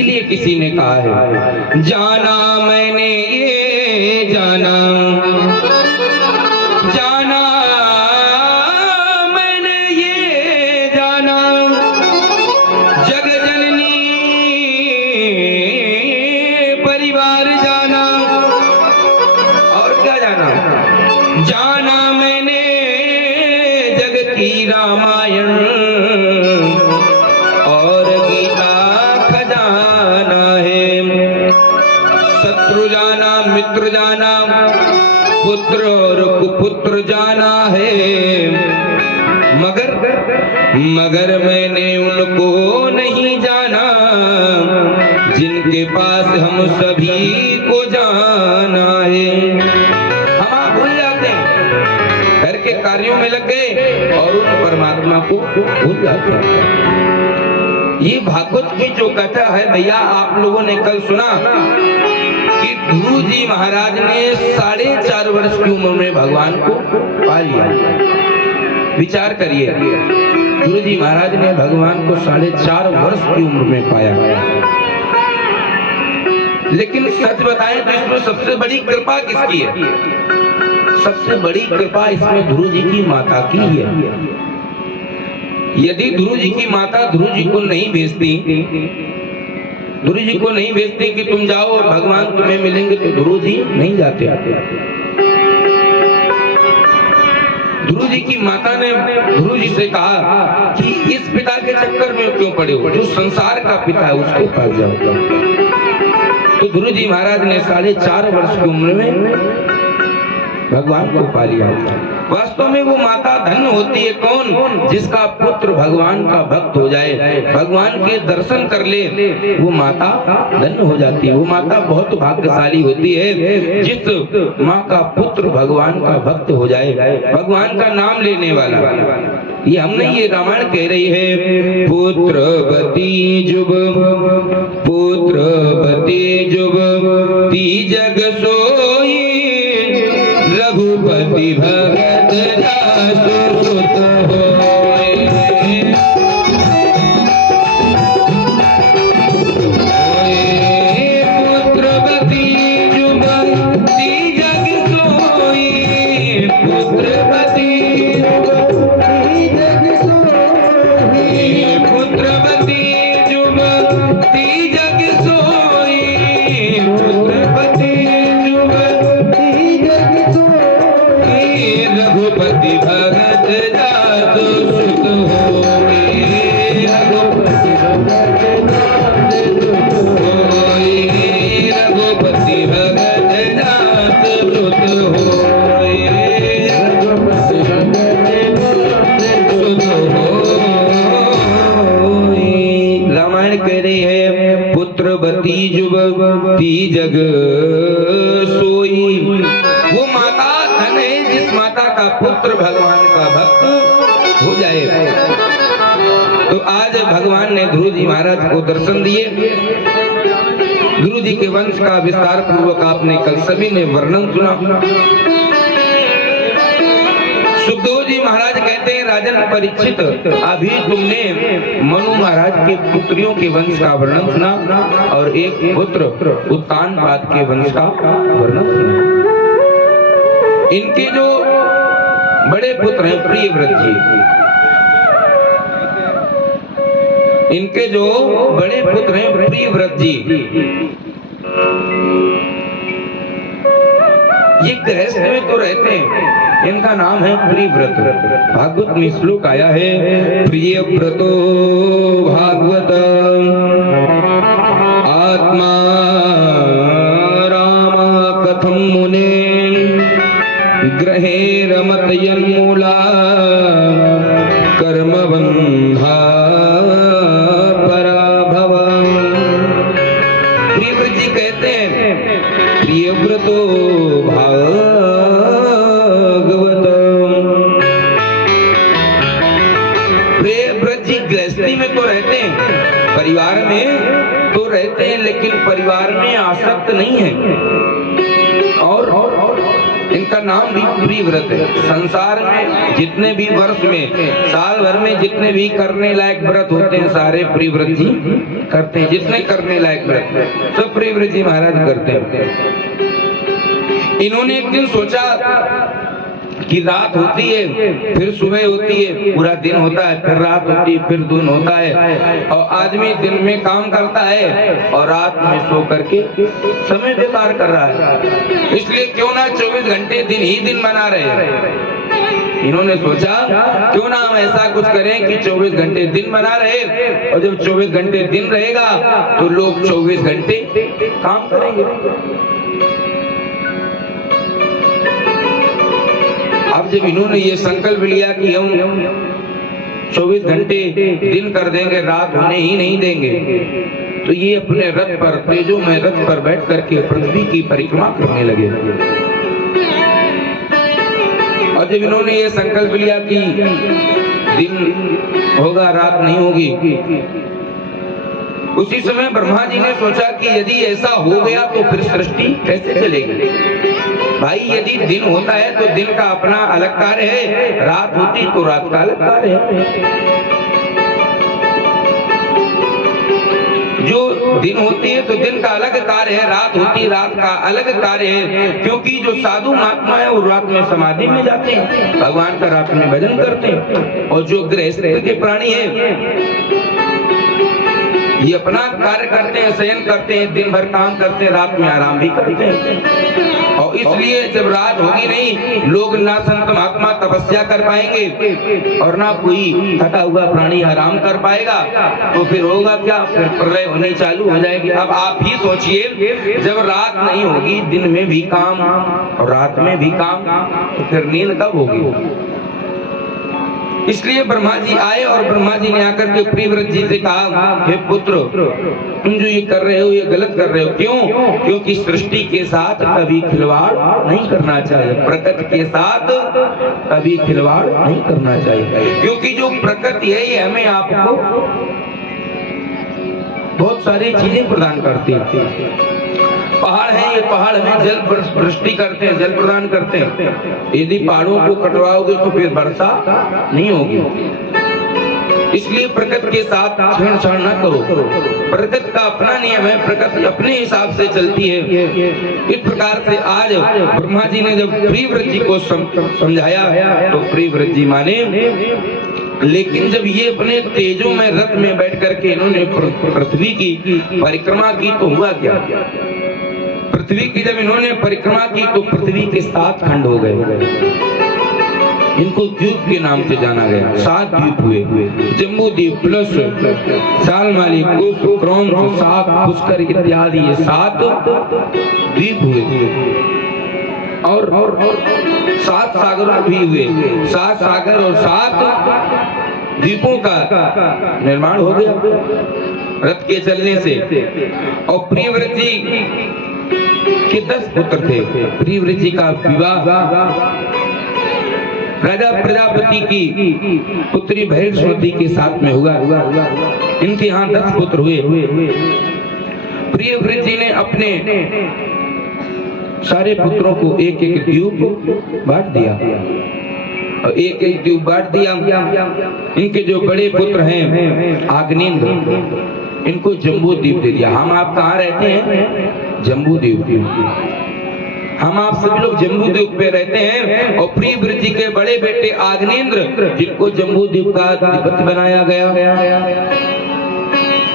इसीलिए किसी ने कहा है, जाना मैंने ये जाना, जाना मैंने ये जाना, जग जननी परिवार जाना। और क्या जाना? जाना मैंने जग की रामायण और गीता खजाना है। शत्रु जाना, मित्र जाना, पुत्र और कुपुत्र जाना है, मगर मैंने उनको नहीं जाना जिनके पास हम सभी को जाना है। हम आप भूल जाते हैं, घर के कार्यों में लग गए और उन परमात्मा को भूल जाते हैं। ये भागवत की जो कथा है भैया, आप लोगों ने कल सुना कि ध्रुव जी महाराज ने 4.5 वर्ष की उम्र में भगवान को पा लिया। विचार करिए, ध्रुव जी महाराज ने भगवान को 4.5 वर्ष की उम्र में पाया। लेकिन सच बताएं तो इसमें सबसे बड़ी कृपा किसकी है? सबसे बड़ी कृपा इसमें ध्रुव जी की माता की है। यदि ध्रुव जी की माता ध्रुव जी को नहीं भेजती, ध्रुव जी को नहीं भेजते कि तुम जाओ और भगवान तुम्हें मिलेंगे, तो ध्रुव जी नहीं जाते। ध्रुव जी की माता ने ध्रुव जी से कहा कि इस पिता के चक्कर में क्यों पड़े हो, जो संसार का पिता है उसके पास जाओ। तो ध्रुव जी महाराज ने 4.5 वर्ष की उम्र में भगवान को पा लिया। वास्तव में वो माता धन्य होती है कौन? जिसका पुत्र भगवान का भक्त हो जाए, भगवान के दर्शन कर ले, वो माता धन्य हो जाती है। वो माता बहुत भाग्यशाली होती है जिस माँ का पुत्र भगवान का भक्त हो जाए, भगवान का नाम लेने वाला। ये हम नहीं, ये रामायण कह रही है, पुत्रवती जुग, पुत्रवती जुग ती जग सोई, रघुपति भगत जासु सुत होय। पुत्रवती जुग ती जग सोई, पुत्रवती जुग ती जग सोई, पुत्रवती जुग ती जग सोई, पुत्रवती जुग ती जग सोई, रघुपति भगत जासु सुत होय, रघुपति भगत जासु सुत होय, रघुपति भगत जासु सुत होय, रघुपति भगत सुत होय। रामायण कह रही है, पुत्रवती जुगती जग सोई। वो माता धन है जिस माता का पुत्र भगवान का भक्त हो जाए। तो आज भगवान ने ध्रुव जी महाराज को दर्शन दिए। ध्रुव जी के वंश का विस्तार पूर्वक आपने कल सभी ने वर्णन सुना। सुखदेव जी महाराज कहते हैं, राजन परीक्षित, अभी तुमने मनु महाराज के पुत्रियों के वंश का वर्णन सुना और एक पुत्र उत्तानपाद के वंश का वर्णन सुना। इनके जो बड़े पुत्र हैं प्रियव्रत जी, इनके जो बड़े पुत्र हैं प्रियव्रत जी, ये गृहस्थ में तो रहते हैं, इनका नाम है प्रियव्रत। भागवत में श्लोक आया है, प्रियव्रतो भागवत आत्मा राम कथम मुने ग्रहे रमत यन्मूला कर्म बंधा पराभव। प्रियव्रत जी कहते हैं, प्रियव्रतो भागवत, प्रियव्रत जी गृहस्थी में तो रहते हैं, परिवार में तो रहते हैं, लेकिन परिवार में आसक्त नहीं है। और इनका नाम भी प्रिव्रत है। संसार में जितने भी वर्ष में, साल भर में जितने भी करने लायक व्रत होते हैं सारे प्रिव्रत जी करते हैं। जितने करने लायक व्रत सब प्रिव्रत जी महाराज करते हैं। इन्होंने एक दिन सोचा कि रात होती है फिर सुबह होती है, पूरा दिन होता है, फिर रात होती है, फिर दिन होता है, और आदमी दिन में काम करता है और रात में सो करके समय बेकार कर रहा है। इसलिए क्यों ना 24 घंटे दिन ही दिन बना रहे। इन्होंने सोचा क्यों ना हम ऐसा कुछ करें कि 24 घंटे दिन बना रहे, और जब 24 घंटे दिन रहेगा तो लोग 24 घंटे काम करेंगे। अब जब इन्होंने ये संकल्प लिया कि हम 24 घंटे दिन कर देंगे, रात होने ही नहीं देंगे, तो ये अपने रथ पर, तेजो में रथ पर बैठ करके पृथ्वी की परिक्रमा करने लगे। और जब इन्होंने ये संकल्प लिया कि दिन होगा रात नहीं होगी, उसी समय ब्रह्मा जी ने सोचा कि यदि ऐसा हो गया तो फिर सृष्टि कैसे चलेगी। भाई यदि दिन होता है तो दिन का अपना अलग कार्य है, रात होती तो रात का अलग कार्य है। जो दिन होती है तो दिन का अलग कार्य है, रात होती रात का अलग कार्य है। क्योंकि जो साधु महात्मा है वो रात में समाधि में जाते हैं, भगवान का रात में भजन करते हैं, और जो गृहस्थ के प्राणी है ये अपना कार्य करते हैं, शयन करते हैं, दिन भर काम करते हैं, रात में आराम भी करते हैं। और इसलिए जब रात होगी नहीं, लोग ना संत महात्मा तपस्या कर पाएंगे और ना कोई थका हुआ प्राणी आराम कर पाएगा, तो फिर होगा क्या, फिर प्रलय होनी चालू हो जाएगी। अब आप ही सोचिए, जब रात नहीं होगी, दिन में भी काम और रात में भी काम, तो फिर नींद कब होगी। इसलिए ब्रह्मा जी आए और ब्रह्मा जी ने आकर के प्रिव्रत जी से कहा, हे पुत्र, तुम जो ये कर रहे हो ये गलत कर रहे हो। क्यों? क्योंकि सृष्टि के साथ कभी खिलवाड़ नहीं करना चाहिए, प्रकृति के साथ कभी खिलवाड़ नहीं करना चाहिए। क्योंकि जो प्रकृति है ये हमें आपको बहुत सारी चीजें प्रदान करती है। पहाड़ है, ये पहाड़ में जल वृष्टि करते हैं, जल प्रदान करते हैं। यदि पहाड़ों को कटवाओगे तो फिर वर्षा नहीं होगी। इसलिए प्रकृति के साथ छेड़छाड़ न करो। प्रकृति का अपना नियम है, प्रकृति अपने हिसाब से चलती है। इस प्रकार से आज ब्रह्मा जी ने जब प्रिव्रत जी को समझाया तो प्रिव्रत जी माने। लेकिन जब ये अपने तेजों में रथ में बैठ करके इन्होंने पृथ्वी की परिक्रमा की तो हुआ क्या। पृथ्वी की जब इन्होंने परिक्रमा की तो पृथ्वी के 7 खंड हो गए। इनको द्वीप के नाम से जाना गया। 7 द्वीप हुए, जम्बू द्वीप प्लस शालमाली, कुश, क्रौंच, सात, पुष्कर इत्यादि, ये 7 द्वीप हुए। और 7 सागर भी हुए। 7 सागर और 7 द्वीपों का निर्माण हो गया रथ के चलने से। और प्रिव्रत जी के 10 पुत्र थे। प्रिव्रत जी का विवाह राजा प्रजापति की पुत्री भैरवती के साथ में हुआ। इनके यहाँ 10 पुत्र हुए। प्रिव्रत जी ने अपने सारे पुत्रों को एक एक द्वीप बांट दिया और एक एक द्वीप बांट दिया। इनके जो बड़े पुत्र हैं आग्नेन्द्र, इनको जम्बू द्वीप दे दिया। हम आप कहाँ रहते हैं? जम्बू द्वीप। हम आप सभी लोग जम्बू द्वीप पे रहते हैं। और प्रिव्रत जी के बड़े बेटे आग्नेन्द्र, जिनको जम्बू द्वीप का अधिपति बनाया गया।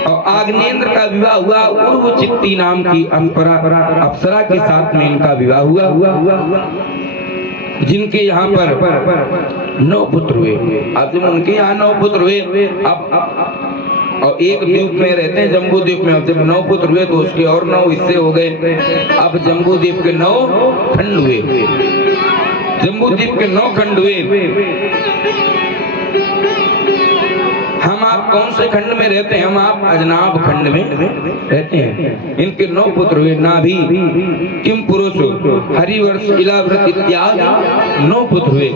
और आग्नेन्द्र का विवाह हुआ उर्वचित्ती नाम की अप्सरा के साथ में इनका विवाह हुआ, जिनके यहाँ पर 9 पुत्र हुए। अब जब उनके यहाँ 9 पुत्र हुए, अब और एक द्वीप में रहते हैं जम्बू द्वीप में। अब जब 9 पुत्र हुए तो उसके और 9 हिस्से हो गए। अब जम्बू द्वीप के 9 खंड हुए। जम्बू द्वीप के 9 खंड हुए। हम आप कौन से खंड में रहते हैं? हम आप अजनाब खंड में रहते हैं। इनके 9 पुत्र हुए। नाभि, किम पुरुष, हरिवर्ष, इलाव्रत इत्यादि 9 पुत्र हुए।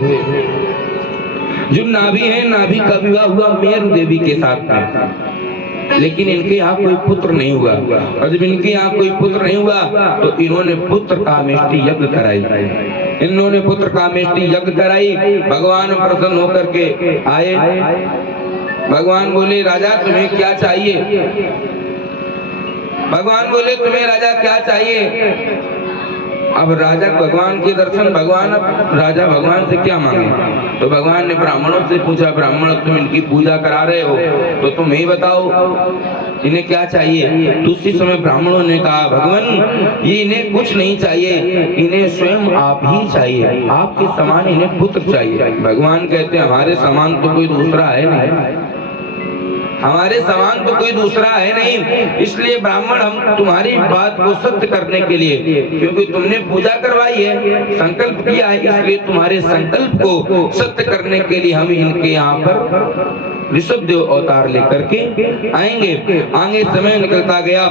जो नाभि है, नाभि का विवाह हुआ मेरु देवी के साथ में, लेकिन इनके यहाँ कोई पुत्र नहीं हुआ। और जब इनके यहाँ कोई पुत्र नहीं हुआ तो इन्होंने पुत्र कामेष्टि यज्ञ कराई। इन्होंने पुत्र कामेष्टि यज्ञ कराई। भगवान प्रसन्न होकर के आए। भगवान बोले राजा तुम्हें क्या चाहिए? भगवान बोले तुम्हें राजा क्या चाहिए? अब राजा भगवान के दर्शन, भगवान राजा भगवान से क्या मांगे? तो भगवान ने ब्राह्मणों से पूछा, ब्राह्मण तुम इनकी पूजा करा रहे हो तो तुम ही बताओ इन्हें क्या चाहिए? तो उसी समय ब्राह्मणों ने कहा भगवान ये इन्हें कुछ नहीं चाहिए, इन्हें स्वयं आप ही चाहिए, आपके समान इन्हें पुत्र चाहिए। भगवान कहते हैं हमारे समान तो कोई दूसरा है नहीं, हमारे समान तो कोई दूसरा है नहीं, इसलिए ब्राह्मण हम तुम्हारी बात को सत्य करने के लिए, क्योंकि तुमने पूजा करवाई है, संकल्प किया है, इसलिए तुम्हारे संकल्प को सत्य करने के लिए हम इनके यहाँ पर ऋषभ देव अवतार लेकर के आएंगे। आगे समय निकलता गया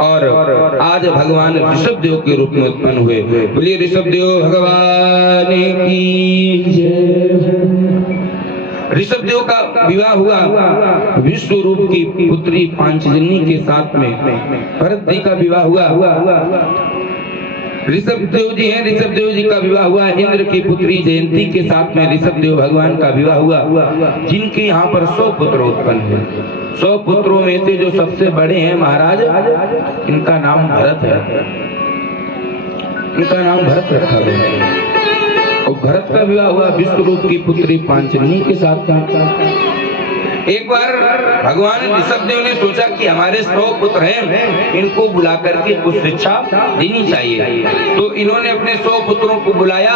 और आज भगवान ऋषभ देव के रूप में उत्पन्न हुए। बोलिए ऋषभ देव भगवान की जय। ऋषभ देव का विवाह हुआ विश्व रूप की पुत्री पांचजन्य के साथ में। भरत जी का विवाह हुआ। ऋषभ देव जी हैं, ऋषभ देव जी का विवाह हुआ इंद्र की पुत्री जयंती के साथ में। ऋषभ देव भगवान का विवाह हुआ, जिनके यहाँ पर 100 पुत्र उत्पन्न हुए। 100 पुत्रों में से जो सबसे बड़े हैं महाराज, इनका नाम भरत है, इनका नाम भरत रखा गया है। और भरत का विवाह हुआ विश्व रूप की पुत्री पांचजन्य के साथ। एक बार भगवान ऋषभ देव ने सोचा कि हमारे 100 पुत्र हैं, इनको बुला करके कुछ शिक्षा देनी चाहिए। तो इन्होंने अपने 100 पुत्रों को बुलाया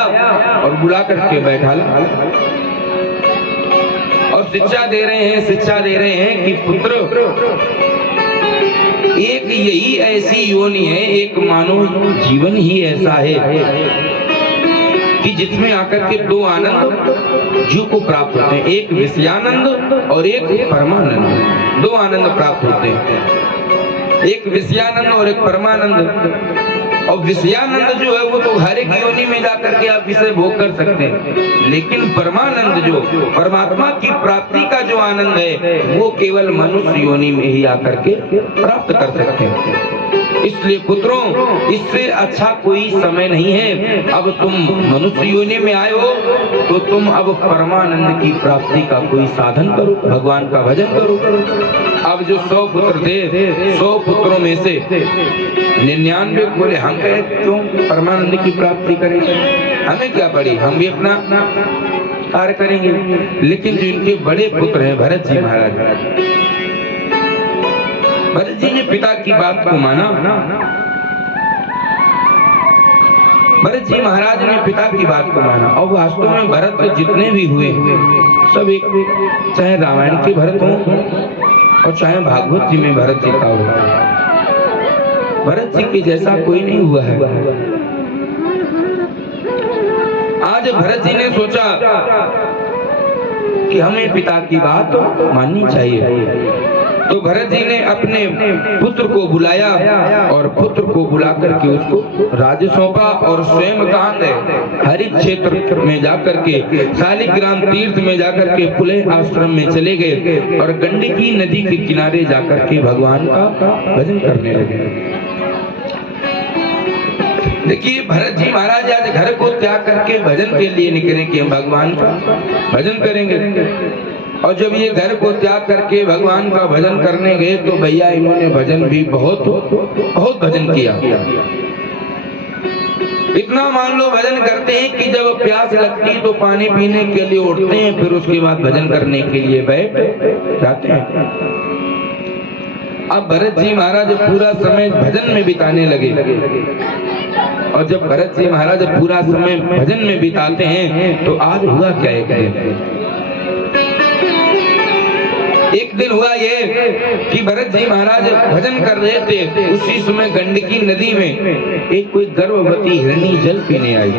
और बुला करके बैठाला और शिक्षा दे रहे हैं कि पुत्र एक यही ऐसी योनि है, एक मानव जीवन ही ऐसा है कि जिसमें आकर के 2 आनंद जीव को प्राप्त होते हैं, एक विषयानंद और एक परमानंद। 2 आनंद प्राप्त होते हैं, एक विषयानंद और एक परमानंद। और विषयानंद जो है वो तो हर एक योनि में जाकर के आप इसे भोग कर सकते हैं, लेकिन परमानंद जो परमात्मा की प्राप्ति का जो आनंद है वो केवल मनुष्य योनि में ही आकर के प्राप्त कर सकते हैं। इसलिए पुत्रों, इससे अच्छा कोई समय नहीं है। अब तुम मनुष्य योनि में आए हो तो तुम अब परमानंद की प्राप्ति का कोई साधन करो, भगवान का भजन करो। अब जो 100 पुत्र थे, 100 पुत्रों में से 99 बोले हम कहे क्यों परमानंद की प्राप्ति करेंगे, हमें क्या पड़ी, हम भी अपना कार्य करेंगे। लेकिन जो इनके बड़े पुत्र हैं भरत जी महाराज, भरत जी ने पिता की बात को माना। भरत जी महाराज ने पिता की बात को माना। और वास्तव में भरत तो जितने भी हुए सब एक, चाहे रामायण के भरत हो और चाहे भागवत जी में भरत जी का हो, भरत जी के जैसा कोई नहीं हुआ है। आज भरत जी ने सोचा कि हमें पिता की बात माननी चाहिए। तो भरत जी ने अपने पुत्र को बुलाया और पुत्र को बुला करके उसको राज्य सौंपा और स्वयं कहाँ गए, हरित क्षेत्र में जाकर के शालिग्राम तीर्थ में जाकर के पुलह आश्रम में चले गए और गंडकी नदी के किनारे जाकर के भगवान का भजन करने लगे। देखिए भरत जी महाराज आज घर को त्याग करके भजन के लिए निकले कि हम भगवान का भजन करेंगे। और जब ये घर को त्याग करके भगवान का भजन करने गए तो भैया इन्होंने भजन भी बहुत भजन किया। इतना मान लो भजन करते हैं कि जब प्यास लगती तो पानी पीने के लिए उठते हैं, फिर उसके बाद भजन करने के लिए बैठ जाते हैं। अब भरत जी महाराज पूरा समय भजन में बिताने लगे। और जब भरत जी महाराज पूरा समय भजन में बिताते हैं तो आज हुआ क्या, एक दिन हुआ ये कि भरत जी महाराज भजन कर रहे थे, उसी समय गंडकी नदी में एक कोई गर्भवती हिरनी जल पीने आई।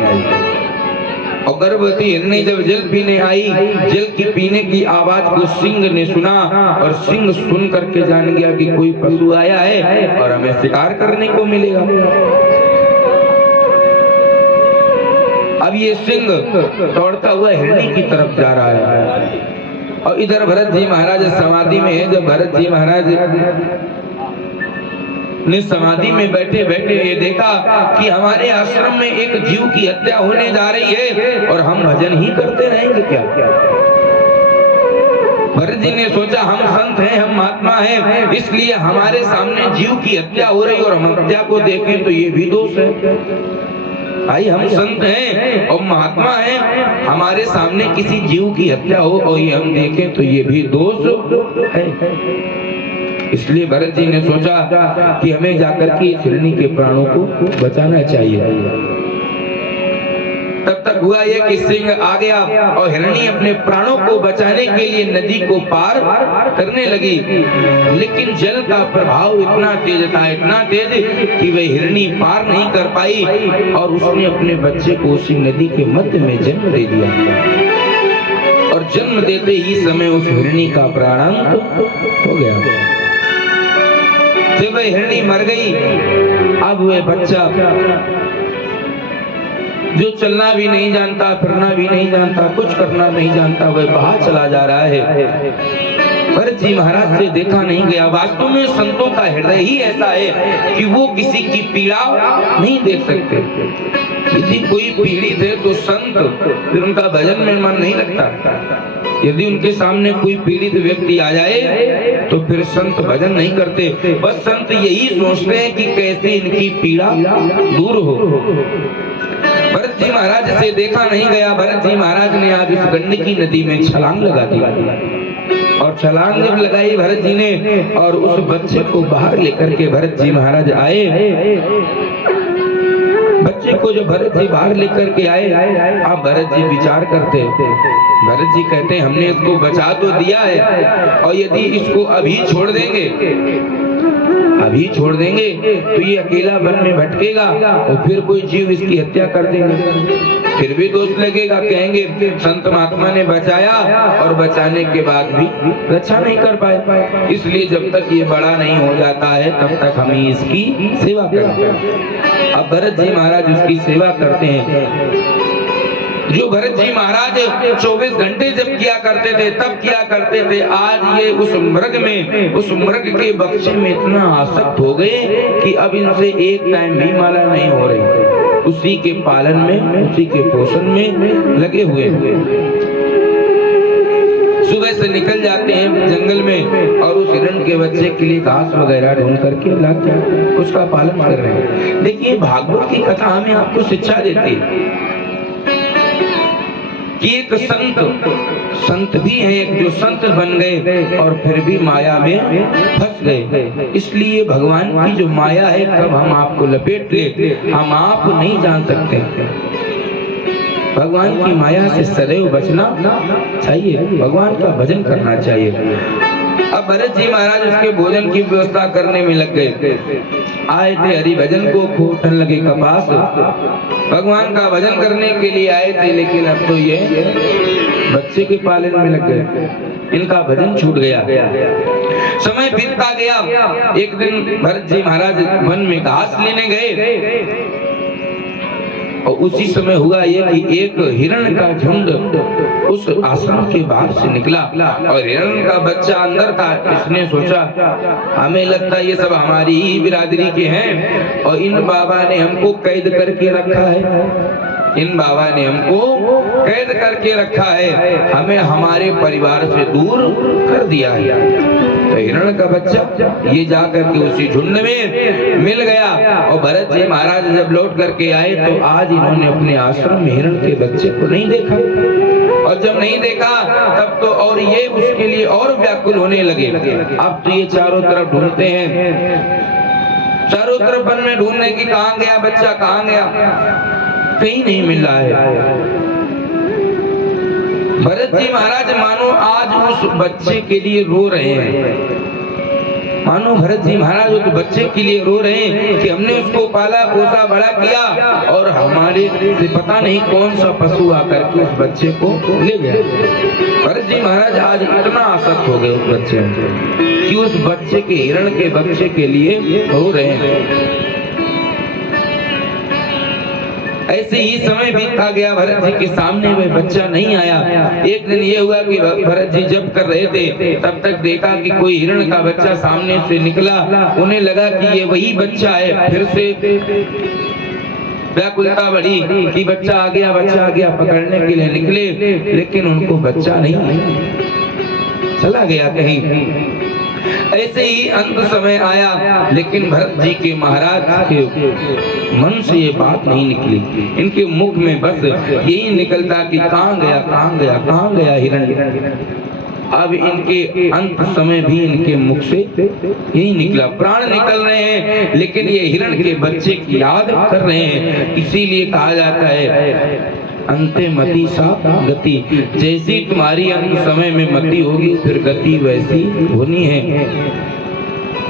और गर्भवती हिरनी जब जल पीने आई, जल की पीने की आवाज को सिंह ने सुना और सिंह सुन करके जान गया कि कोई पशु आया है और हमें शिकार करने को मिलेगा। अब ये सिंह दौड़ता हुआ हिरनी की तरफ जा रहा है और इधर भरत जी महाराज समाधि में है। जब भरत जी महाराज ने समाधि में बैठे बैठे ये देखा कि हमारे आश्रम में एक जीव की हत्या होने जा रही है और हम भजन ही करते रहेंगे क्या? भरत जी ने सोचा हम संत हैं, हम महात्मा हैं, इसलिए हमारे सामने जीव की हत्या हो रही और हम हत्या को देखें तो ये भी दोष है। भाई हम संत हैं और महात्मा हैं, हमारे सामने किसी जीव की हत्या हो और ये हम देखें तो ये भी दोष है। इसलिए भरत जी ने सोचा कि हमें जाकर के हिरणी के प्राणों को बचाना चाहिए। तब तक हुआ ये कि सिंह आ गया और हिरणी अपने प्राणों को बचाने के लिए नदी को पार करने लगी, लेकिन जल का प्रभाव इतना तेज था, इतना तेज कि वह हिरणी पार नहीं कर पाई और उसने अपने बच्चे को उसी नदी के मध्य में जन्म दे दिया और जन्म देते ही समय उस हिरणी का प्राणांत हो गया। जब वह हिरणी मर गई, अब वह बच्चा जो चलना भी नहीं जानता, फिरना भी नहीं जानता, कुछ करना नहीं जानता, वह बाहर चला जा रहा है। भरत जी महाराज से देखा नहीं गया। वास्तव में संतों का हृदय ही ऐसा है कि वो किसी की पीड़ा नहीं देख सकते। यदि कोई पीड़ित है तो संत फिर उनका भजन में मन नहीं लगता। यदि उनके सामने कोई पीड़ित व्यक्ति आ जाए तो फिर संत भजन नहीं करते। बस संत यही सोचते हैं कि कैसे इनकी पीड़ा दूर हो। भरत जी महाराज से देखा नहीं गया। भरत जी महाराज ने आज इस गंडकी नदी में छलांग लगा दी और छलांग जब लगाई भरत जी ने और उस बच्चे को बाहर लेकर के भरत जी महाराज आए। बच्चे को जो भरत जी बाहर लेकर के आए, आप भरत जी विचार करते, भरत जी कहते हमने इसको बचा तो दिया है और यदि इसको अभी छोड़ देंगे तो ये अकेला वन में भटकेगा और फिर कोई जीव इसकी हत्या कर देंगे, फिर भी दोष लगेगा, कहेंगे संत महात्मा ने बचाया और बचाने के बाद भी रक्षा नहीं कर पाए। इसलिए जब तक ये बड़ा नहीं हो जाता है तब तक हम इसकी सेवा करते हैं। अब भरत जी महाराज उसकी सेवा करते हैं। जो भरत जी महाराज 24 घंटे जब किया करते थे तब किया करते थे, आज ये उस मृग के बक्से में इतना आसक्त हो गए कि अब इनसे एक टाइम भी माला नहीं हो रही। उसी के पालन में, उसी के पोषण में लगे हुए। सुबह से निकल जाते हैं जंगल में और उस हिरण के बच्चे के लिए घास वगैरह ढूंढ करके लाते हैं, उसका पालन कर रहे हैं। देखिए भागवत की कथा हमें आपको शिक्षा देती है कि एक संत भी है, एक जो संत बन गए और फिर भी माया में फंस गए। इसलिए भगवान की जो माया है कब हम आपको लपेट ले हम आप नहीं जान सकते। भगवान की माया से सदैव बचना चाहिए, भगवान का भजन करना चाहिए। अब भरत जी महाराज उसके भोजन की व्यवस्था करने में लग गए। आए थे हरि भजन को, खूटन लगे कपास, भगवान का भजन करने के लिए आए थे, लेकिन अब तो ये बच्चे के पालन में लग गए, इनका भजन छूट गया। समय बीतता गया। एक दिन भरत जी महाराज वन में घास लेने गए और उसी समय हुआ ये कि एक हिरण का झुंड उस आश्रम के बाहर से निकला और हिरण का बच्चा अंदर था। इसने सोचा हमें लगता ये सब हमारी ही बिरादरी के हैं और इन बाबा ने हमको कैद करके रखा है, इन बाबा ने हमको कैद करके रखा है, हमें हमारे परिवार से दूर कर दिया है। तो हिरण का बच्चा ये जाकर के उसी झुंड में मिल गया और भरत जी महाराज जब लौट करके आए तो आज इन्होंने अपने आश्रम में हिरण के बच्चे को नहीं देखा और जब नहीं देखा तब तो और ये उसके लिए और व्याकुल होने लगे। अब तो ये चारों तरफ ढूंढते हैं, चारों तरफ वन में ढूंढने की कहां गया बच्चा, कहां गया, कहीं नहीं मिल रहा है। भरत जी महाराज मानो आज उस बच्चे के लिए रो रहे हैं, मानो भरत जी महाराज उस बच्चे के लिए रो रहे हैं कि हमने उसको पाला पोसा बड़ा किया और हमारे से पता नहीं कौन सा पशु आकर के उस बच्चे को ले गया। भरत जी महाराज आज इतना आसक्त हो गए उस बच्चे कि उस बच्चे के, हिरण के बच्चे के लिए रो रहे हैं। ऐसे ही समय बीतता गया, भरत जी के सामने वह बच्चा नहीं आया। एक दिन ये हुआ कि भरत जी जब कर रहे थे तब तक देखा कि कोई हिरण का बच्चा सामने से निकला। उन्हें लगा कि ये वही बच्चा है। फिर से व्याकुलता बढ़ी कि बच्चा आ गया, बच्चा आ गया। पकड़ने के लिए निकले, लेकिन उनको बच्चा नहीं, चला गया कहीं। ऐसे ही अंत समय आया, लेकिन भरत जी के महाराज के मन से ये बात नहीं निकली। इनके मुख में बस यही निकलता कि कहाँ गया, कहाँ गया, कहाँ गया हिरण। अब इनके अंत समय भी इनके मुख से यही निकला। प्राण निकल रहे हैं, लेकिन ये हिरण के बच्चे की याद कर रहे हैं। इसीलिए कहा जाता है अंते मति सा गति। जैसी तुम्हारी अंत समय में मति होगी, फिर गति वैसी होनी है।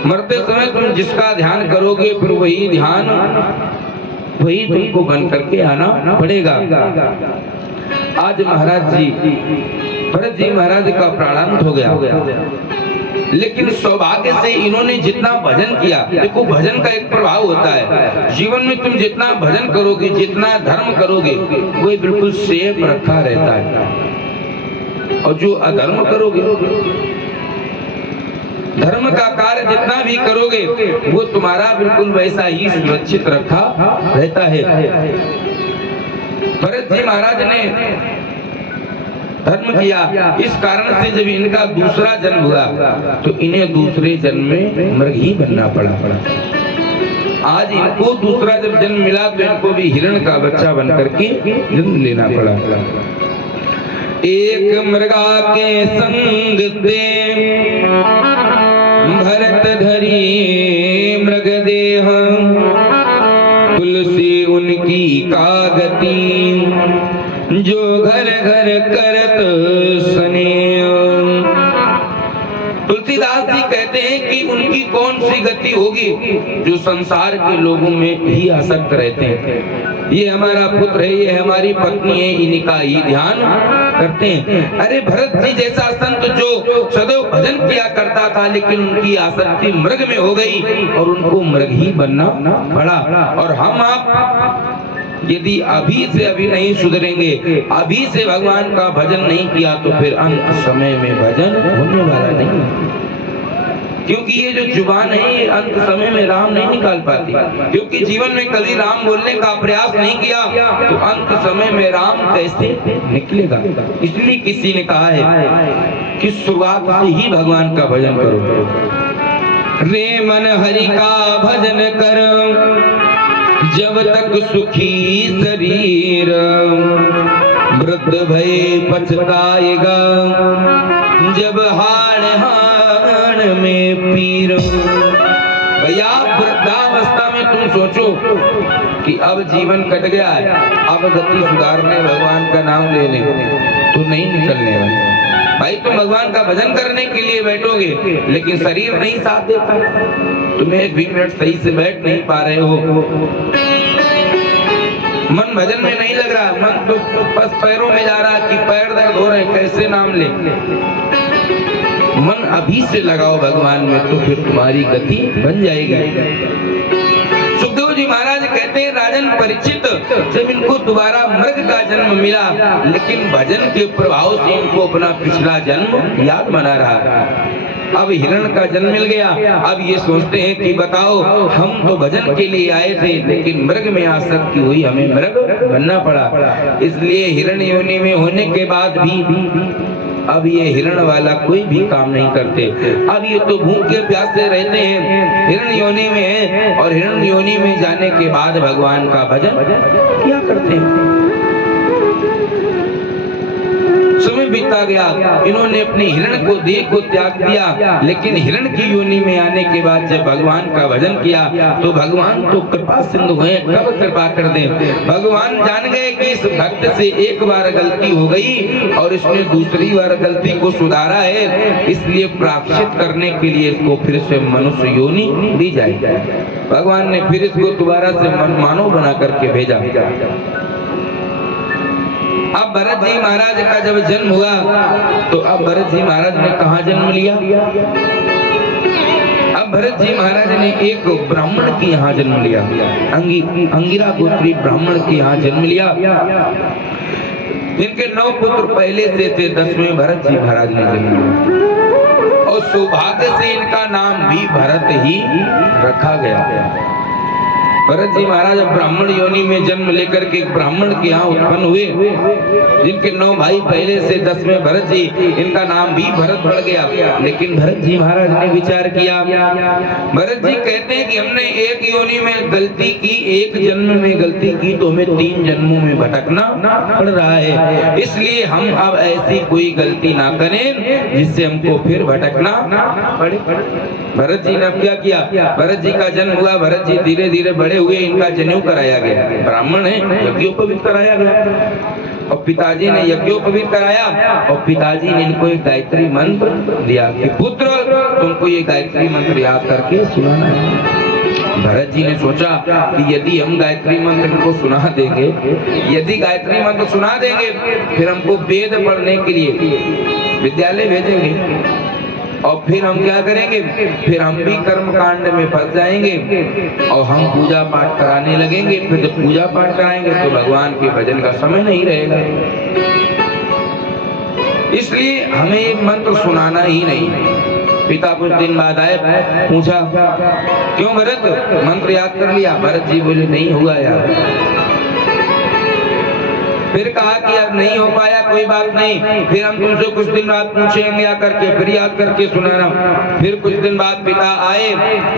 मरते समय तुम जिसका ध्यान करोगे, फिर वही ध्यान वही तुमको बन करके आना पड़ेगा। आज महाराज जी, भरत जी महाराज का प्राणांत हो गया, लेकिन सौभाग्य से इन्होंने जितना भजन किया, देखो भजन का एक प्रभाव होता है। जीवन में तुम जितना भजन करोगे, जितना धर्म करोगे, वो बिल्कुल सेफ रखा रहता है। और जो अधर्म करोगे, धर्म का कार्य जितना भी करोगे, वो तुम्हारा बिल्कुल वैसा ही सुरक्षित रखा रहता है। भरत जी महाराज ने धर्म किया, इस कारण से जब इनका दूसरा जन्म हुआ तो इन्हें दूसरे जन्म में मृग ही बनना पड़ा। आज इनको दूसरा जब जन्म मिला तो इनको भी हिरण का बच्चा बन करके जन्म लेना पड़ा। एक मृगा के संग दे भरत धरी मृग देह, तुलसी उनकी कागती, जो घर घर करत स्नेह। तुलसीदास जी कहते हैं कि उनकी कौन सी गति होगी जो संसार के लोगों में ही आसक्त रहते हैं। ये हमारा पुत्र है, ये हमारी पत्नी है, इन्हीं का ही ध्यान करते हैं। अरे भरत जी जैसा संत जो सदैव भजन किया करता था, लेकिन उनकी आसक्ति मृग में हो गई और उनको मृग ही बनना पड़ा। और हम आप यदि अभी से अभी नहीं सुधरेंगे, अभी से भगवान का भजन नहीं किया, तो फिर अंत समय में भजन होने वाला नहीं। क्योंकि ये जो जुबान है, ये अंत समय में राम नहीं निकाल पाती। क्योंकि जीवन में कभी राम बोलने का प्रयास नहीं किया तो अंत समय में राम कैसे निकलेगा। इसलिए किसी ने कहा है कि शुरुआत से ही भगवान का भजन करो। रे मन हरि का भजन कर, जब तक सुखी शरीर, वृद्ध भय पछताएगा, जब हाड़ हाड़ में पीर। भैया वृद्धावस्था में तुम सोचो कि अब जीवन कट गया है, अब गति सुधारने भगवान का नाम लेने तो नहीं निकलने वाला। भाई तुम भगवान का भजन करने के लिए बैठोगे, लेकिन शरीर नहीं साथ देता, तुम्हें एक भी मिनट सही से बैठ नहीं पा रहे हो, मन भजन में नहीं लग रहा, मन तो बस पैरों में जा रहा कि पैर दर्द हो रहे, कैसे नाम ले। मन अभी से लगाओ भगवान में, तो फिर तुम्हारी गति बन जाएगी। सुखदेव जी महाराज कहते हैं, राजन परीक्षित जब इनको दोबारा मृग का जन्म मिला, लेकिन भजन के प्रभाव से इनको अपना पिछला जन्म याद बना रहा। अब हिरण का जन्म मिल गया, अब ये सोचते हैं कि बताओ हम तो भजन के लिए आए थे, लेकिन मृग में आसक्ति हुई, हमें मृग बनना पड़ा। इसलिए हिरण योनि में होने के बाद भी अब ये हिरण वाला कोई भी काम नहीं करते। अब ये तो भूखे प्यासे रहते हैं, हिरण योनि में है, और हिरण योनि में जाने के बाद भगवान का भजन क्या करते हैं। समय बीता गया, इन्होंने अपने हिरण को देह को त्याग दिया, लेकिन हिरण की योनि में आने के बाद जब भगवान का भजन किया तो भगवान तो कृपा सिंधु हुए, कब कृपा कर दे। भगवान जान गए कि इस भक्त से एक बार गलती हो गई और इसने दूसरी बार गलती को सुधारा है, इसलिए प्रायश्चित करने के लिए इसको फिर से मनुष्य योनि दी जाए। भगवान ने फिर इसको दोबारा से मानव बना करके भेजा। अब भरत जी महाराज का जब जन्म हुआ तो अब भरत जी महाराज ने कहाँ जन्म लिया। अब अब भरत जी महाराज ने एक ब्राह्मण के यहाँ जन्म लिया, अंगिरा गोत्री ब्राह्मण के यहाँ जन्म लिया। इनके 9 पुत्र पहले से थे, 10वें भरत जी महाराज ने जन्म लिया और सौभाग्य से इनका नाम भी भरत ही रखा गया। भरत जी महाराज ब्राह्मण योनि में जन्म लेकर के एक ब्राह्मण के यहाँ उत्पन्न हुए, जिनके 9 भाई पहले से 10वें भरत जी, इनका नाम भी भरत पड़ गया। लेकिन भरत जी महाराज ने विचार किया, भरत जी कहते हैं कि हमने एक योनि में गलती की, एक जन्म में गलती की, तो हमें 3 जन्मों में भटकना पड़ रहा है, इसलिए हम अब ऐसी कोई गलती ना करें जिससे हमको फिर भटकना पड़े। भरत जी ने अब क्या किया, भरत जी का जन्म हुआ, भरत जी धीरे धीरे बड़े हुए, इनका जनेऊ कराया गया, ब्राह्मण है, यज्ञोपवीत कराया गया और पिताजी ने यज्ञोपवीत कराया और पिताजी ने इनको एक गायत्री मंत्र दिया कि पुत्र तुमको ये गायत्री मंत्र याद करके सुनाना है। भरत जी ने सोचा कि यदि हम गायत्री मंत्र इनको सुना देंगे, यदि गायत्री मंत्र सुना देंगे फिर हमको वेद पढ़ने के लिए विद्यालय भेजेंगे और फिर हम क्या करेंगे, फिर हम भी कर्म कांड में फंस जाएंगे और हम पूजा पाठ कराने लगेंगे। फिर जब पूजा पाठ कराएंगे तो भगवान के भजन का समय नहीं रहेगा, इसलिए हमें एक मंत्र सुनाना ही नहीं। पिता कुछ दिन बाद आए, पूछा क्यों भरत मंत्र याद कर लिया? भरत जी बोले नहीं हुआ यार। फिर कहा कि यार नहीं हो पाया, कोई बात नहीं, फिर हम तुमसे कुछ दिन बाद पूछेंगे आकर के, फिर याद करके सुनाना। फिर कुछ दिन बाद पिता आए,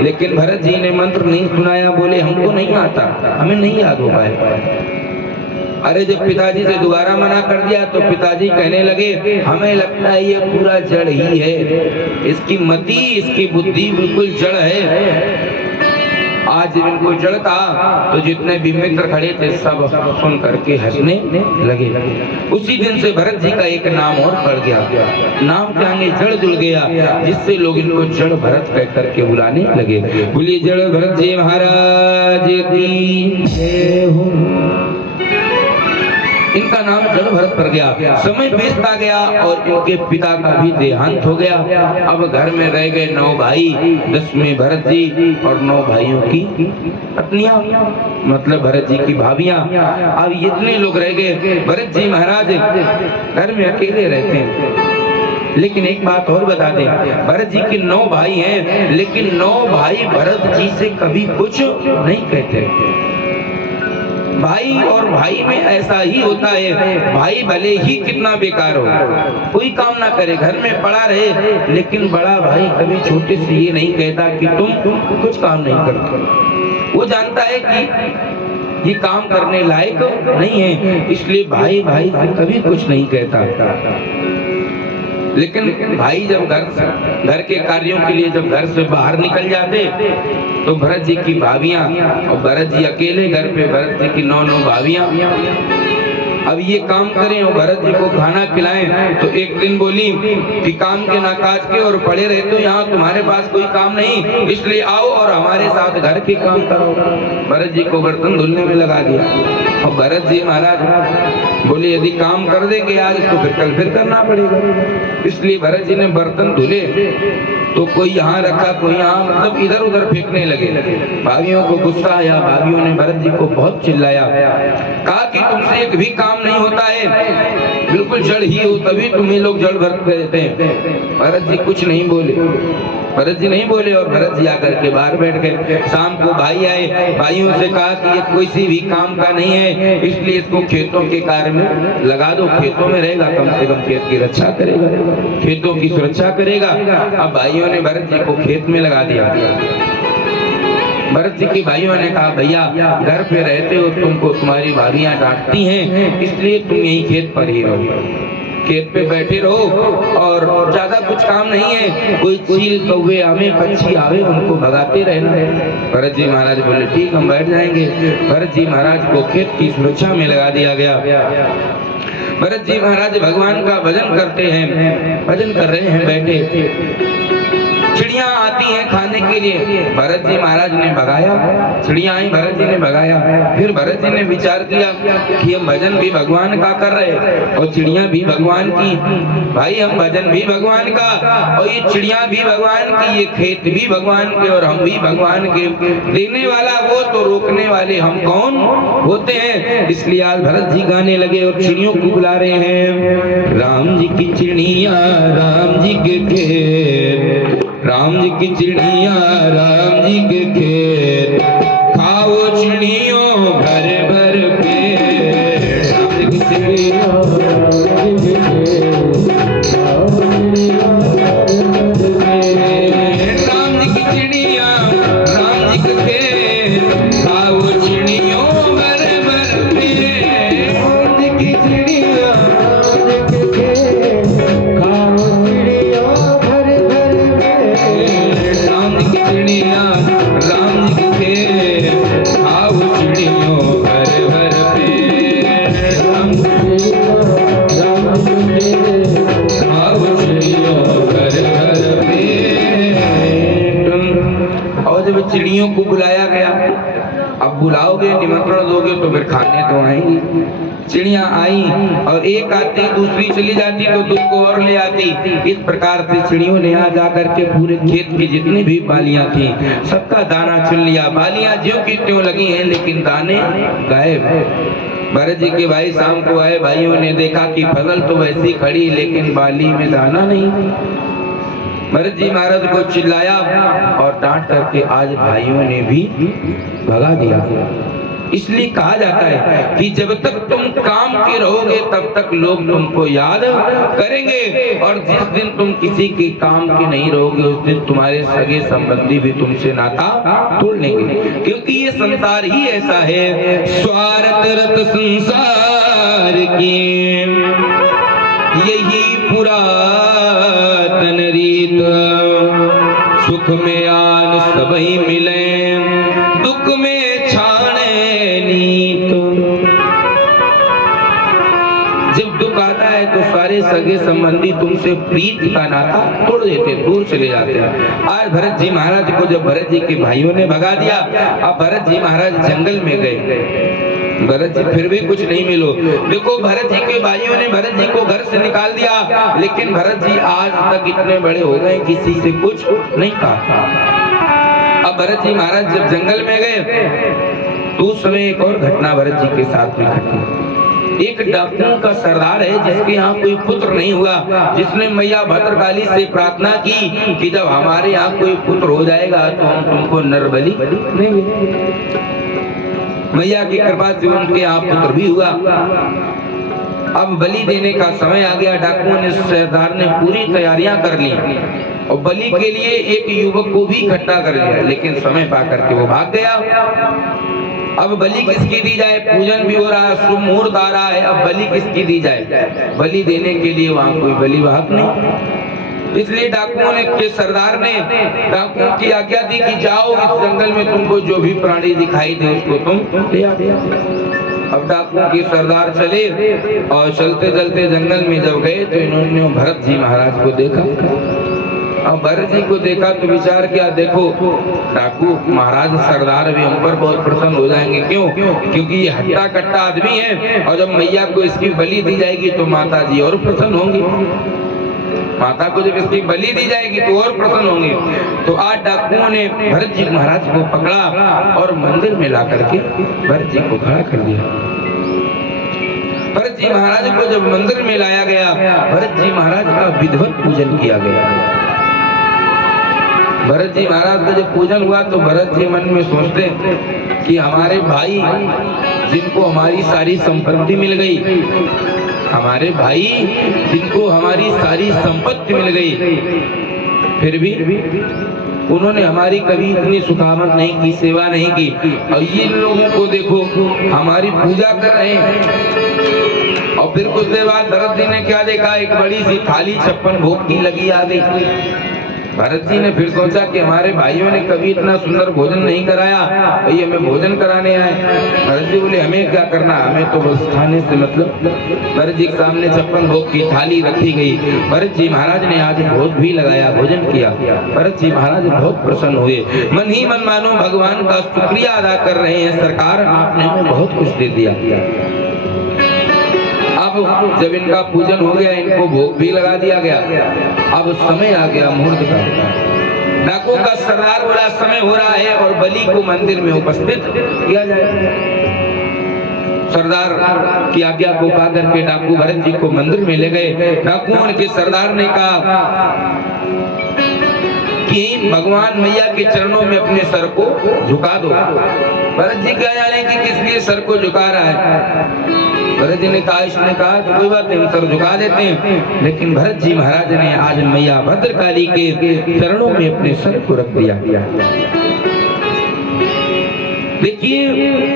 लेकिन भरत जी ने मंत्र नहीं सुनाया, बोले हमको नहीं आता, हमें नहीं याद हो पाया। अरे जब पिताजी से दोबारा मना कर दिया तो पिताजी कहने लगे हमें लगता है ये पूरा जड़ ही है, इसकी मति, इसकी बुद्धि बिल्कुल जड़ है। आज इनको जड़ था तो जितने भी मित्र खड़े थे सब सुन करके हंसने लगे। उसी दिन से भरत जी का एक नाम और पड़ गया, नाम के आगे जड़ जुड़ गया, जिससे लोग इनको जड़ भरत कह करके बुलाने लगे। बोलिए जड़ भरत जी महाराज की जय हो। इनका नाम जड़ भरत पड़ गया। समय बीतता गया और इनके पिता का भी देहांत हो गया। अब घर में रह गए 9 भाई, 10वें भरत जी और 9 भाइयों की पत्नियां, मतलब भरत जी की भाभियां। अब इतने लोग रह गए, भरत जी महाराज घर में अकेले रहते हैं। लेकिन एक बात और बता दें, भरत जी के 9 भाई हैं, लेकिन 9 भाई भरत जी से कभी कुछ नहीं कहते। भाई और भाई में ऐसा ही होता है, भाई भले ही कितना बेकार हो, कोई काम ना करे, घर में पड़ा रहे, लेकिन बड़ा भाई कभी छोटे से ये नहीं कहता कि तुम कुछ काम नहीं करते। वो जानता है कि ये काम करने लायक नहीं है, इसलिए भाई भाई से कभी कुछ नहीं कहता। लेकिन भाई जब घर के कार्यों के लिए जब घर से बाहर निकल जाते तो भरत जी की भाभियां, और भरत जी अकेले घर पे, भरत जी की 9 भाभियां अब ये काम करें और भरत जी को खाना खिलाएं। तो एक दिन बोली कि काम के ना काज के और पड़े रहते हो यहाँ, तुम्हारे पास कोई काम नहीं, इसलिए आओ और हमारे साथ घर के काम करो। भरत जी को बर्तन धुलने में लगा दिया और भरत जी महाराज बोले यदि काम कर देंगे आज तो फिर कल फिर करना पड़ेगा। इसलिए भरत जी ने बर्तन धुले तो कोई यहाँ रखा, कोई यहाँ, मतलब इधर उधर फेंकने लगे। भाभियों को गुस्सा आया, भाभियों ने भरत जी को बहुत चिल्लाया, कहा कि तुमसे एक भी काम नहीं होता है, बिल्कुल जड़ ही हो, तभी तुम्हें लोग जड़ भरत कहते हैं। भरत जी कुछ नहीं बोले, भरत जी नहीं बोले और भरत जी आकर के बाहर बैठ गए। शाम को भाई आए, भाइयों से कहा कि ये कोई सी भी काम का नहीं है, इसलिए इसको खेतों के कार्य में लगा दो, खेतों में रहेगा, कम से कम खेत की रक्षा करेगा, खेतों की सुरक्षा करेगा। अब भाइयों ने भरत जी को खेत में लगा दिया। भरत जी के भाइयों ने कहा भैया घर पे रहते हो, तुमको तुम्हारी भाभियां डांटती हैं, इसलिए तुम यही खेत पर ही रहो, खेत पे बैठे रहो और ज्यादा कुछ काम नहीं है, कोई चील कौवे आवे पक्षी आवे उनको भगाते रहना। भरत जी महाराज बोले ठीक हम बैठ जाएंगे। भरत जी महाराज को खेत की सुरक्षा में लगा दिया गया। भरत जी महाराज भगवान का भजन करते हैं, भजन कर रहे हैं बैठे, चिड़िया आती हैं खाने के लिए। भरत जी महाराज ने भगाया, चिड़िया आई, भरत जी ने भगाया। फिर भरत जी ने विचार किया कि हम भजन भी भगवान का कर रहे और चिड़िया भी भगवान की। भाई हम भजन भी भगवान का और ये चिड़िया भी भगवान की, ये खेत भी भगवान के और हम भी भगवान के। देने वाला वो तो रोकने वाले हम कौन होते हैं। इसलिए आज भरत जी गाने लगे और चिड़ियों को बुला रहे हैं। राम जी की चिड़िया राम जी के खेत, राम जी की चिड़िया राम जी के खेत, खाओ चिड़ियों भर भर पेट। राम जी की चिड़िया राम जी के खेत, राम जी की चिड़िया राम जी के खेत, खाओ चिड़ियों भर भर पेट। राम जी की चिड़िया राम जी के खेत, खाओ चिड़ियों भर भर पेट। राम जी की चिड़िया राम जी के खेत, खाओ चिड़ियों भर भर पेट। राम जी की चिड़िया राम जी के खेत, खाओ चिड़ियों भर भर पेट। और जब चिड़ियों को बुलाया गया, अब बुलाओगे निमंत्रण दोगे तो फिर खाने तो आएंगी। चिड़िया आई और एक आती दूसरी चली जाती तो तुमको और ले आती। इस प्रकार से चिड़ियों ने आ जाकर के पूरे खेत की जितनी भी बालियां थी सबका दाना चुन लिया। बालियां ज्यों की त्यों लगी हैं लेकिन दाने गायब। भरत जी के भाई शाम को आए, भाइयों ने देखा कि फसल तो वैसी खड़ी लेकिन बाली में दाना नहीं। भरत जी महाराज को चिल्लाया और डांट करके आज भाइयों ने भी भगा दिया। इसलिए कहा जाता है कि जब तक तुम काम के रहोगे तब तक लोग तुमको याद करेंगे और जिस दिन तुम किसी के काम के नहीं रहोगे उस दिन तुम्हारे सगे संबंधी भी तुमसे नाता तोड़ लेंगे। क्योंकि ये संसार ही ऐसा है, स्वार्थ रत संसार की यही पुरातन रीत। सुख में आन सबई मिले, दुख में छाने नीत। जब दुख आता है तो सारे सगे संबंधी तुमसे प्रीत का नाता तोड़ देते, दूर चले जाते हैं। आज भरत जी महाराज को जब भरत जी के भाइयों ने भगा दिया, अब भरत जी महाराज जंगल में गए। भरत जी फिर भी कुछ नहीं मिलो। देखो भरत जी के भाइयों ने भरत जी को घर से निकाल दिया लेकिन भरत जी आज तक इतने बड़े हो गए किसी से कुछ नहीं कहा। अब भरत जी महाराज जब जंगल में गए तो उस समय एक और घटना भरत जी के साथ में घटी। एक डाकुओं का सरदार है जिसके यहाँ कोई पुत्र नहीं हुआ, जिसने मैया भद्रकाली से प्रार्थना की कि जब हमारे यहाँ कोई पुत्र हो जाएगा तो हम तुमको नरबलि देंगे। मैया की कृपा से उनके यहाँ पुत्र भी हुआ। अब बलि देने का समय आ गया। डाकुओं ने, सरदार ने पूरी तैयारियां कर ली और बलि के लिए एक युवक को भी इकट्ठा कर लिया, लेकिन समय पा करके वो भाग गया। अब बलि किसकी दी जाए, पूजन भी हो रहा है, शुभ मुहूर्त आ रहा है, अब बलि किसकी दी जाए। बलि देने के लिए वहां कोई बलि वाहक नहीं। इसलिए डाकुओं ने के सरदार ने डाकुओं की आज्ञा दी कि जाओ इस जंगल में तुमको जो भी प्राणी दिखाई दे उसको तुम ले आओ। अब डाकुओं के सरदार चले और चलते चलते जंगल में जब गए तो इन्होंने भरत जी महाराज को देखा। अब भरत जी को देखा तो विचार किया, देखो डाकू महाराज सरदार भी हम पर बहुत प्रसन्न हो जाएंगे। क्यों? क्योंकि ये हट्टा कट्टा आदमी है और जब मैया को इसकी बलि दी जाएगी तो माता जी और प्रसन्न होंगी। माता को जब इसकी बलि दी जाएगी तो और प्रसन्न होंगे। तो आज डाकुओं ने भरत जी महाराज को पकड़ा और मंदिर में ला करके भरत जी को खड़ा कर दिया। भरत जी महाराज को जब मंदिर में लाया गया, भरत जी महाराज का विधिवत पूजन किया गया। भरत जी महाराज का जब पूजन हुआ तो भरत जी मन में सोचते कि हमारे भाई जिनको हमारी सारी संपत्ति मिल गई, हमारे भाई जिनको हमारी सारी संपत्ति मिल गई, फिर भी उन्होंने हमारी कभी इतनी सुखावट नहीं की, सेवा नहीं की। और ये लोगों को देखो हमारी पूजा कर रहे हैं। और फिर कुछ देर बाद भरत जी ने क्या देखा, एक बड़ी सी थाली 56 भोग की लगी आ गई। भरत जी ने फिर सोचा कि हमारे भाइयों ने कभी इतना सुंदर भोजन नहीं कराया, भाई हमें भोजन कराने आए। भरत जी बोले हमें क्या करना, हमें तो बस खाने से मतलब। भरत जी के सामने 56 भोग की थाली रखी गई। भरत जी महाराज ने आज भोज भी लगाया, भोजन किया। भरत जी महाराज बहुत प्रसन्न हुए, मन ही मन मानो भगवान का शुक्रिया अदा कर रहे हैं, सरकार आपने हमें बहुत कुछ दे दिया। अब जब इनका पूजन हो गया, इनको भोग भी लगा दिया गया, अब समय आ गया मुहूर्त का। डाकुओं का सरदार बोला समय हो रहा है और बलि को मंदिर में उपस्थित किया जाए। सरदार की आज्ञा को पा करके डाकू भरत जी को मंदिर में ले गए। डाकुओं के सरदार ने कहा कि भगवान मैया के चरणों में अपने सर को झुका दो। भरत जी क्या जाने कि किस लिए सर को झुका रहा है। भरत जी ने कहा, इसने कहा कि कोई बात नहीं, हम सर झुका देते हैं। लेकिन भरत जी महाराज ने आज मैया भद्रकाली के चरणों में अपने सर को रख दिया। देखिए,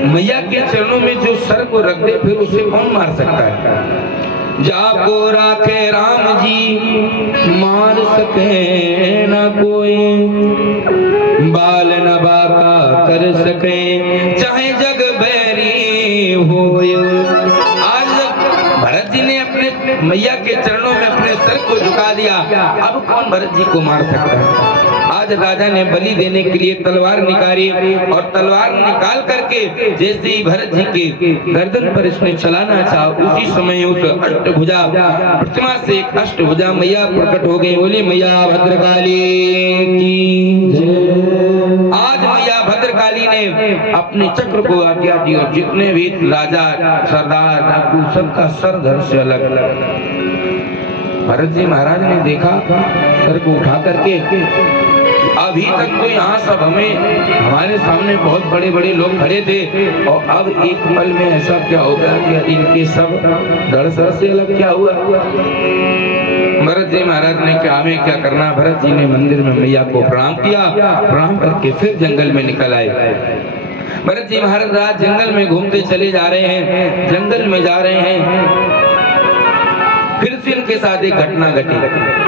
मैया के चरणों में जो सर को रख दे फिर उसे कौन मार सकता है। जाको राखे राम जी मार सके न कोई, बाल न बाका कर सके चाहे जग बैरी होए। आज भरत जी ने अपने मैया के चरणों में अपने सर को झुका दिया, अब कौन भरत जी को मार सकता है। आज राजा ने बलि देने के लिए तलवार निकाली और तलवार निकाल करके जैसे ही भरत जी के गर्दन पर इसने चलाना चाहा, उसी समय उस अष्टभुजा प्रतिमा से एक अष्टभुजा मैया प्रकट हो गई। बोली मैया भद्रकाली की जय। आज मैया भद्रकाली ने अपने चक्र को आज्ञा दी और जितने भी राजा सरदार डाकू सबका सर धड़ से अलग अलग। भरत जी महाराज ने देखा सर को उठा करके, अभी तक तो यहाँ सब हमारे सामने बहुत बड़े बड़े लोग खड़े थे और अब एक पल में ऐसा क्या हो गया कि इनके सब धड़ सर से अलग क्या हुआ। भरत जी महाराज ने क्या हमें क्या करना। भरत जी ने मंदिर में मैया को प्रणाम किया, प्रणाम करके फिर जंगल में निकल आए। भरत जी महाराज रात जंगल में घूमते चले जा रहे हैं, जंगल में जा रहे हैं, फिर से इनके साथ एक घटना घटी।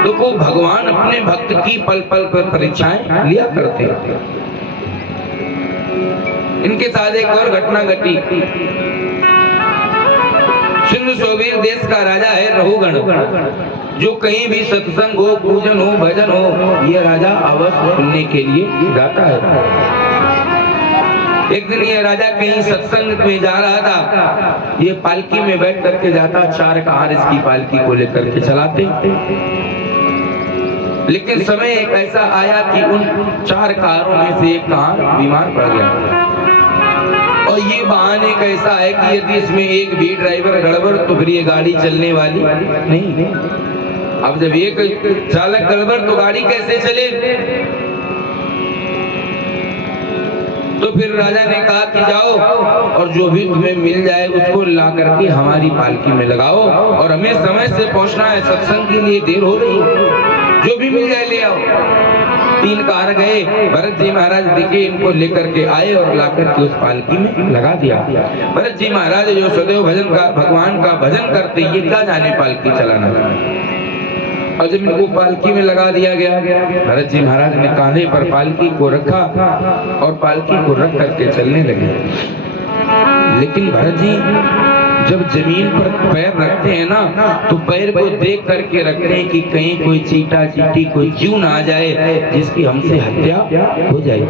तो वो भगवान अपने भक्त की पल पल पर परीक्षाएं लिया करते। इनके साथ एक और घटना घटी। सिंधु सोबीर देश का राजा है रहुगण, जो कहीं भी सत्संग हो, पूजन हो, भजन हो, ये राजा अवश्य सुनने के लिए जाता है। एक दिन ये राजा कहीं सत्संग में जा रहा था, ये पालकी में बैठ करके जाता, 4 कार इसकी पालकी को लेकर के चलाते। लेकिन समय एक ऐसा आया कि उन 4 कारों में से एक कार बीमार पड़ गया। और ये वाहन एक ऐसा है कि यदि इसमें एक भी ड्राइवर गड़बड़ तो फिर ये गाड़ी चलने वाली नहीं। अब जब एक चालक गड़बड़ तो गाड़ी कैसे चले। तो फिर राजा ने कहा कि जाओ और जो भी तुम्हें मिल जाए उसको ला करके हमारी पालकी में लगाओ और हमें समय से पहुंचना है, सत्संग के लिए देर हो रही, जो भी मिल जाए ले आओ। 3 कार गए। भरत जी महाराज देखे, इनको लेकर के आए और ला करके उस पालकी में लगा दिया। भरत जी महाराज जो सदैव भजन का भगवान का भजन करते, ये क्या जाने पालकी चलाना। और जब इनको पालकी में लगा दिया गया, भरत जी महाराज ने कांधे पर पालकी को रखा और पालकी को रख करके चलने लगे। लेकिन भरत जी जब जमीन पर पैर रखते हैं ना, तो पैर को देख करके रखते हैं कि कहीं कोई चीटा चीटी कोई जीव ना आ जाए जिसकी हमसे हत्या हो जाए।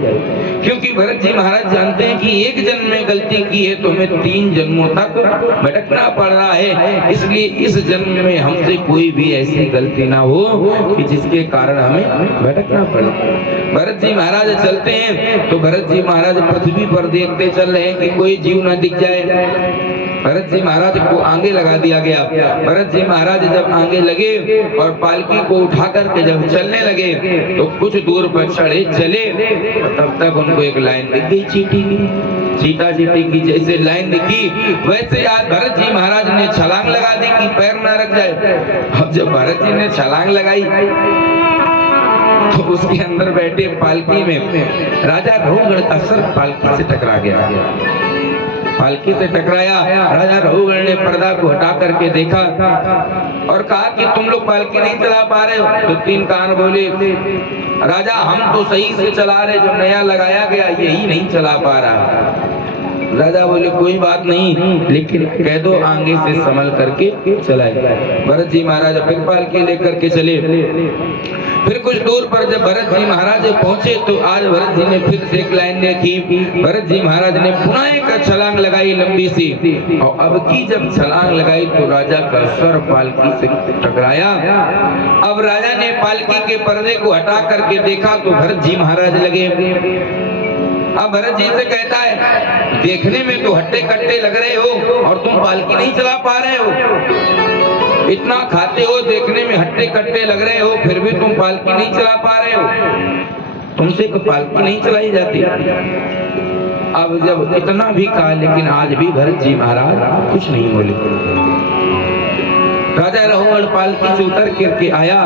क्योंकि भरत जी महाराज जानते हैं कि एक जन्म में गलती की है तो हमें 3 जन्मों तक भटकना पड़ रहा है, इसलिए इस जन्म में हमसे कोई भी ऐसी गलती ना हो कि जिसके कारण हमें भटकना पड़े। भरत जी महाराज चलते हैं तो भरत जी महाराज पृथ्वी पर देखते चल रहे हैं कि कोई जीव ना दिख जाए। भरत जी महाराज को आगे लगा दिया गया। भरत जी महाराज जब आगे लगे और पालकी को उठा करके जब चलने लगे तो कुछ दूर पर चढ़े चले, तब तक उनको एक लाइन दिख गई चीटी की। चीटा चीटी की जैसे लाइन दिखी, वैसे आज भरत जी महाराज ने छलांग लगा दी कि पैर ना रख जाए। अब जब भरत जी ने छलांग लगाई तो उसके अंदर बैठे पालकी में राजा रहुगण का सर पालकी से टकरा गया। पालकी से टकराया। राजा रघुगण ने पर्दा को हटा करके देखा और कहा कि तुम लोग पालकी नहीं चला पा रहे हो। तो तीन कान बोले, राजा हम तो सही से चला रहे, जो नया लगाया गया यही नहीं चला पा रहा। राजा बोले कोई बात नहीं, लेकिन कह दो आगे से संभल करके चलाए। भरत जी महाराज फिर पालकी लेकर के चले। फिर कुछ दूर पर जब भरत जी महाराज पहुंचे तो आज भरत जी ने फिर से एक लाइन देखी। भरत जी महाराज ने पुनः एक छलांग लगाई लंबी सी, और अब की जब छलांग लगाई तो राजा का सर पालकी से टकराया। अब राजा ने पालकी के पर्दे को हटा करके देखा तो भरत जी महाराज लगे। अब भरत जी से कहता है, देखने में तो हट्टे कट्टे लग रहे हो और तुम पालकी नहीं चला पा रहे हो। इतना खाते हो, देखने में हट्टे कट्टे लग रहे हो, फिर भी तुम पालकी नहीं चला पा रहे हो। तुमसे तो पालकी नहीं चलाई जाती। अब जब इतना भी कहा, लेकिन आज भी भरत जी महाराज कुछ नहीं बोले। राजा रघुगण पालकी से उतर करके आया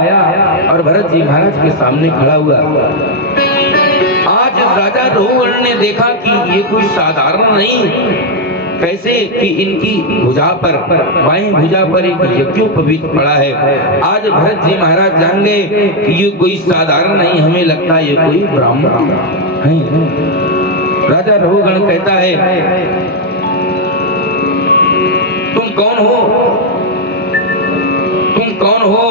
और भरत जी महाराज के सामने खड़ा हुआ। आज राजा रघुगण ने देखा कि ये कोई साधारण नहीं, कैसे कि इनकी भुजा पर, बाएं भुजा पर एक यज्ञोपवीत पड़ा है। आज भरत जी महाराज जान गए कि ये कोई साधारण नहीं, हमें लगता है ये कोई ब्राह्मण है। राजा रघुगण कहता है, तुम कौन हो? तुम कौन हो?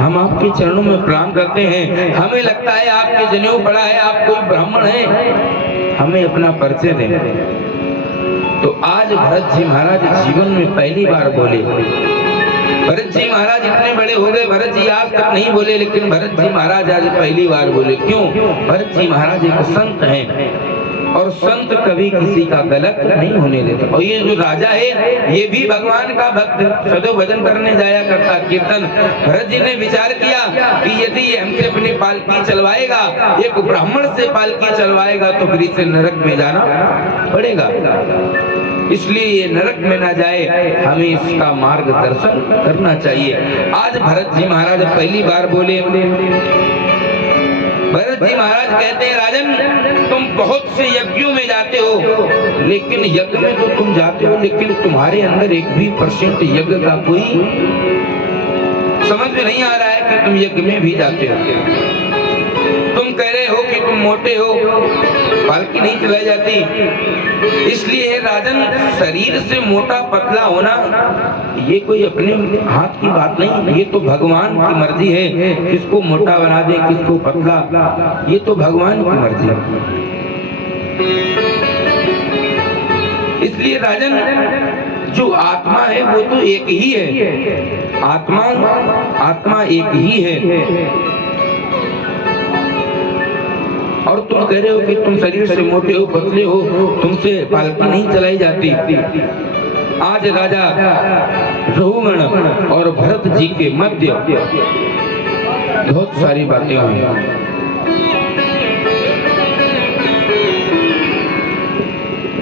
हम आपके चरणों में प्रणाम करते हैं। हमें लगता है आपके जनेऊ पड़ा है, आप कोई ब्राह्मण हैं, हमें अपना परिचय दें। तो आज भरत जी महाराज जीवन में पहली बार बोले। भरत जी महाराज इतने बड़े हो गए, भरत जी आज तक नहीं बोले, लेकिन भरत जी महाराज आज पहली बार बोले। क्यों? भरत जी महाराज एक संत हैं और संत कभी किसी का गलत नहीं होने देते। और ये जो राजा है ये भी भगवान का भक्त, सदैव भजन करने जाया करता, कीर्तन। भरत जी ने विचार किया कि यदि हमसे अपनी पालकी चलवाएगा, एक ब्राह्मण से पालकी चलवाएगा, तो फिर इसे नरक में जाना पड़ेगा। इसलिए ये नरक में ना जाए, हमें इसका मार्गदर्शन करना चाहिए। आज भरत जी महाराज पहली बार बोले। भरत जी महाराज कहते हैं, राजन तुम बहुत से यज्ञों में जाते हो, लेकिन यज्ञ में तो तुम जाते हो, लेकिन तुम्हारे अंदर 1% यज्ञ का कोई समझ में नहीं आ रहा है कि तुम यज्ञ में भी जाते हो। तुम कह रहे हो कि तुम मोटे हो, पालकी नहीं चलाई जाती। इसलिए राजन, शरीर से मोटा पतला होना ये कोई अपने हाथ की बात नहीं, ये तो भगवान की मर्जी है। किसको मोटा बना दे, किसको पतला, ये तो भगवान की मर्जी है। इसलिए राजन, जो आत्मा है वो तो एक ही है। आत्मा एक ही है। और तुम कह रहे हो कि तुम शरीर से मोटे हो, पतले हो, तुमसे पालकी नहीं चलाई जाती। आज राजा रघुगण और भरत जी के मध्य बहुत सारी बातें हुई।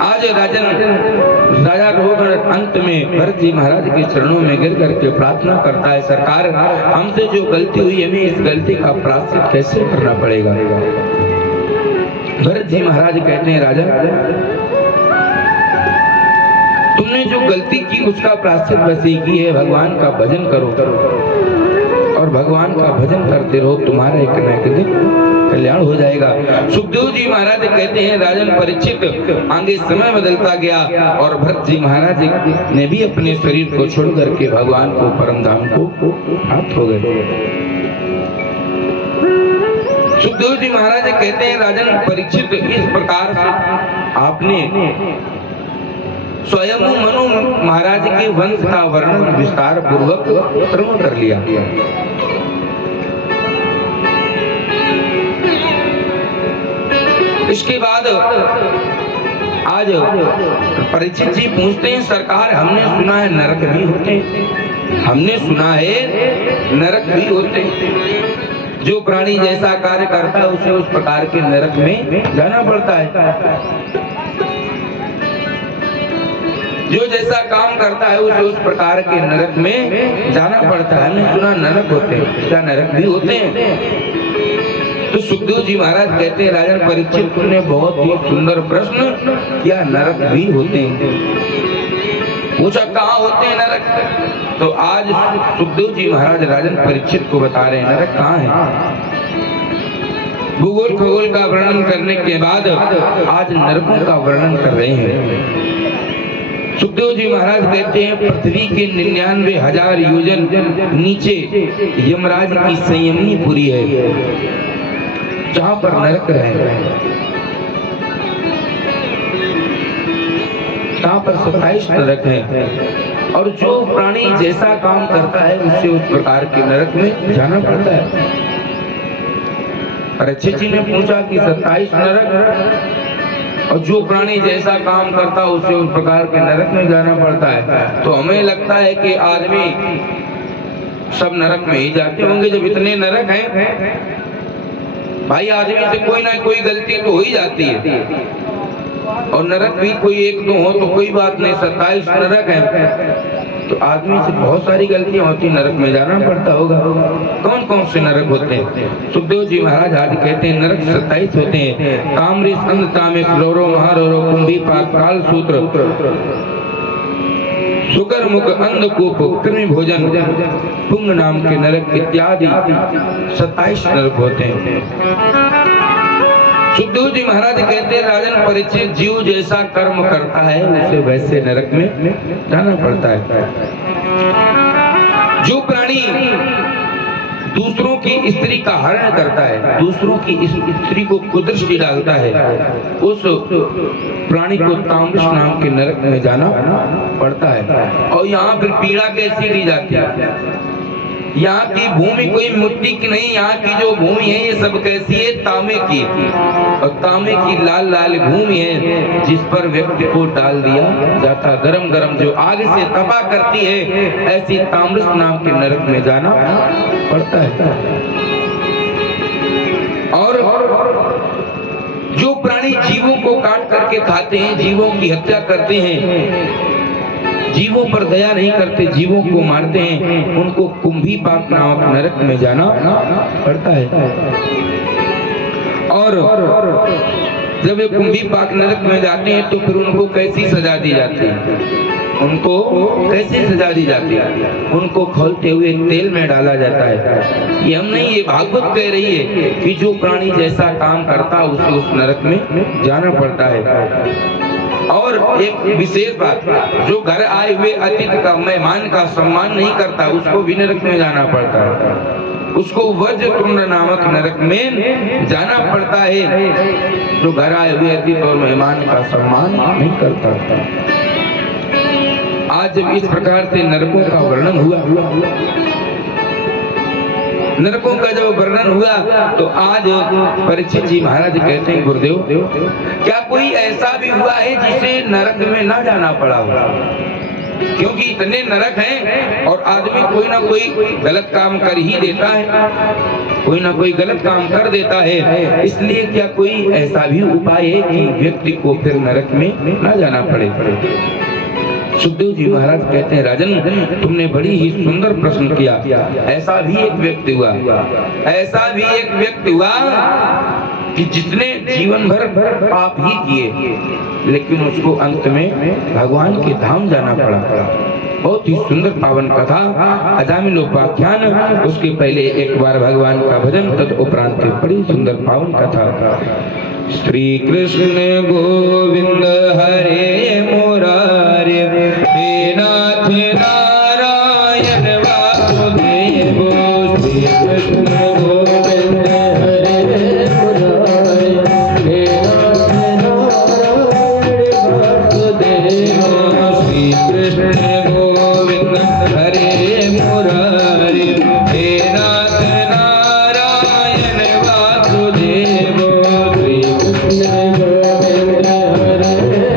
आज राजा रघुगण अंत में भरत जी महाराज के चरणों में गिर करके प्रार्थना करता है, सरकार हमसे जो गलती हुई, हमें इस गलती का प्रायश्चित कैसे करना पड़ेगा। भरत जी महाराज कहते हैं, राजा तुमने जो गलती की उसका प्रायश्चित बस एक ही है, भगवान का भजन करो और भगवान का भजन करते रहो, तुम्हारा एक न एक दिन कल्याण हो जाएगा। सुखदेव जी महाराज कहते हैं, राजन परीक्षित आगे समय बदलता गया और भरत जी महाराज ने भी अपने शरीर को छोड़ करके भगवान को, परम धाम को प्राप्त हो गए। सुखदेव जी महाराज कहते हैं, राजन परीक्षित इस प्रकार से आपने स्वयं मनु महाराज के वंश का वर्णन विस्तार पूर्वक श्रवण कर लिया। इसके बाद आज परीक्षित जी पूछते हैं, सरकार हमने सुना है नरक भी होते हैं, हमने सुना है नरक भी होते हैं। जो प्राणी जैसा कार्य करता है उसे उस प्रकार के नरक में जाना पड़ता है। जो जैसा काम करता है उसे उस प्रकार के नरक में जाना पड़ता है। हमने सुना नरक होते हैं, क्या नरक भी होते हैं? तो सुखदेव जी महाराज कहते हैं राजन परीक्षित तुमने बहुत ही सुंदर प्रश्न किया, नरक भी होते हैं। पूछा कहाँ होते हैं नरक? तो आज सुखदेव जी महाराज राजन परीक्षित को बता रहे हैं नरक कहाँ है। भूगोल खगोल का वर्णन करने के बाद आज नरकों का वर्णन कर रहे हैं। सुखदेव जी महाराज कहते हैं पृथ्वी के 99,000 योजन नीचे यमराज की संयमनी पुरी है, जहां पर नरक रहे, जहां पर 27 नरक हैं। और जो प्राणी जैसा काम करता है उससे उस प्रकार के नरक में जाना पड़ता है। परीक्षित जी ने पूछा कि 27 नरक, और जो प्राणी जैसा काम करता है उसे उस प्रकार के नरक में जाना पड़ता है। तो हमें लगता है कि आदमी सब नरक में ही जाते होंगे जब इतने नरक हैं। भाई आदमी से कोई ना कोई गलती तो हो ही जाती है, और नरक भी कोई एक दो हो तो कोई बात नहीं, 27 नरक हैं तो आदमी से बहुत सारी गलतियां होती, नरक में जाना पड़ता होगा। कौन कौन से नरक होते हैं? सुखदेव जी महाराज आज कहते हैं नरक 27 होते हैं। ताम्री स्कंद तामे फ्लोरो महारोरो कुंभी पाताल सूत्र सुकर मुख अंधकूप कृमि भोजन पुंग नाम के नरक इत्यादि 27 नरक होते हैं। सुखदेव जी महाराज कहते हैं राजन परीक्षित जीव जैसा कर्म करता है उसे वैसे नरक में जाना पड़ता है। जो प्राणी दूसरों की स्त्री का हरण करता है, दूसरों की इस स्त्री को कुदृष्टि डालता है, उस प्राणी को तामस नाम के नरक में जाना पड़ता है। और यहाँ फिर पीड़ा कैसी दी जाती है? यहाँ की भूमि कोई मिट्टी की नहीं, यहाँ की जो भूमि है ये सब कैसी है? तांबे की, और तांबे की लाल लाल भूमि है जिस पर व्यक्ति को डाल दिया जाता। गरम गरम जो आग से तपा करती है, ऐसी ताम्रस नाम के नरक में जाना पड़ता है। और जो प्राणी जीवों को काट करके खाते हैं, जीवों की हत्या करते हैं, जीवों पर दया नहीं करते, जीवों को मारते हैं, उनको कुंभी पाक नामक नरक में जाना पड़ता है। और जब वे कुंभी पाक नरक में जाते हैं तो फिर उनको कैसी सजा दी जाती है? उनको कैसे सजा दी जाती है? उनको खौलते हुए तेल में डाला जाता है। ये हम नहीं, ये भागवत कह रही है कि जो प्राणी जैसा काम करता उसे उस नरक में जाना पड़ता है। और एक विशेष बात, जो घर आए हुए अतिथि का, मेहमान का सम्मान नहीं करता उसको भी नरक में जाना पड़ता है, उसको वज्रतुंड नामक नरक में जाना पड़ता है। जो घर आए हुए अतिथि और मेहमान का सम्मान नहीं करता। आज जब इस प्रकार से नरकों का वर्णन हुआ, नरकों का जब वर्णन हुआ, तो आज परीक्षित जी महाराज कहते हैं गुरुदेव, क्या कोई ऐसा भी हुआ है जिसे नरक में ना जाना पड़ा हो? क्योंकि इतने नरक हैं और आदमी कोई ना कोई गलत काम कर ही देता है, कोई ना कोई गलत काम कर देता है। इसलिए क्या कोई ऐसा भी उपाय है कि व्यक्ति को फिर नरक में ना जाना पड़े? सुखदेव जी महाराज कहते हैं राजन तुमने बड़ी ही सुंदर प्रश्न किया। ऐसा भी एक व्यक्ति हुआ, ऐसा भी एक व्यक्ति हुआ कि जिसने जीवन भर पाप ही किए, लेकिन उसको अंत में भगवान के धाम जाना पड़ा। बहुत ही सुंदर पावन कथा, अजामिलोपाख्यान। उसके पहले एक बार भगवान का भजन, तदुपरांत बड़ी सुंदर पावन कथा। श्री कृष्ण गोविंद हरे मुरारे, हे नाथ नारायण वासुदेव। श्री कृष्ण गोविंद हरे मुरारे, हे नाथ नारायण वासुदेव। श्री कृष्ण गोविंद हरे मुरारे, हे नाथ नारायण वासुदेव। श्री कृष्ण गोविंद हरे